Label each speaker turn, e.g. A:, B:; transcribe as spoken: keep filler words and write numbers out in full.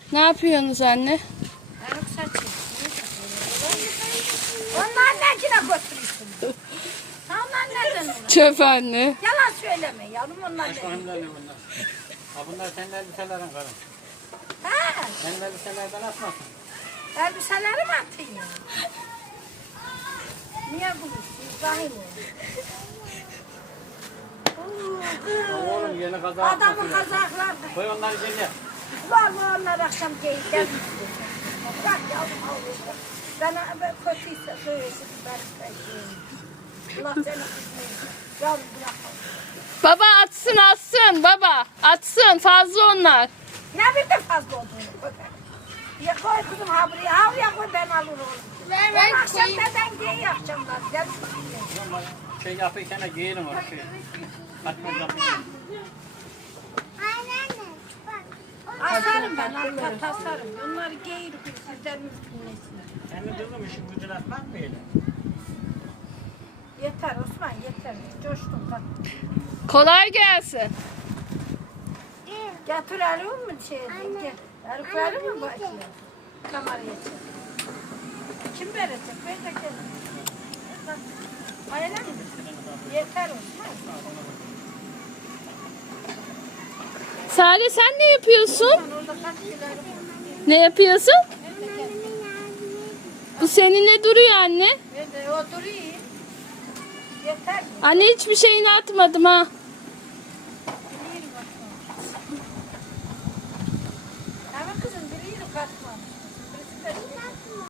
A: Ne yapıyorsunuz anne?
B: Yarık saçıyor. Onlar necine götürürsün? Onlar nereden olur?
A: Çöp anne.
B: Yalan söyleme yavrum onlar
C: Başka
B: ne?
C: hem de ne bunlar? Ha bunlar senin elbiselerin karım.
B: Ha,
C: Senin elbiselerden atmasın.
B: elbiseleri mi atayım? Niye buluşsun? Zahim o.
C: Ya oğlum yeni kaza
B: Adamın
C: atmasın.
B: kazaklar.
C: Koy onları içeriye.
B: Var var onlar akşam geyikten. Bak yavrum Allah'ım. Bana kötüyse söylesin. Ben Allah seni kızmayın. Yavrum bırakma.
A: Baba atsın atsın baba. Atsın fazla onlar.
B: Ne bileyim fazla olduğunu koy. Ya koy kızım ha buraya. Ha buraya koy ben alırım. Ben, ben akşam neden giyin akşamlar. Gel.
C: Ulan şey yapıyken de giyelim orası. Katma yapayım.
B: Asarım ben arka tasarım. Onları giyirim sizden üstüne.
C: Senin kızım işin gücünü atmaz mı öyle?
B: Yeter Osman yeter. Coştum bak.
A: Kolay gelsin.
B: Getir arıyor mu şey? Gel. Arık verir mi bakayım? Kameraya çek. Kim verecek? Ver de gel. Öyle mi? Yeter Osman.
A: Sare sen ne yapıyorsun?
B: Ben orada kaç kilo arık var?
A: Ne yapıyorsun? Bu seninle duruyor anne.
B: Ben de oturayım. Yeter.
A: Anne hiçbir şeyini atmadım ha.
B: Bilirim Osman. Ama kızım bilirim kaçma. Birisi de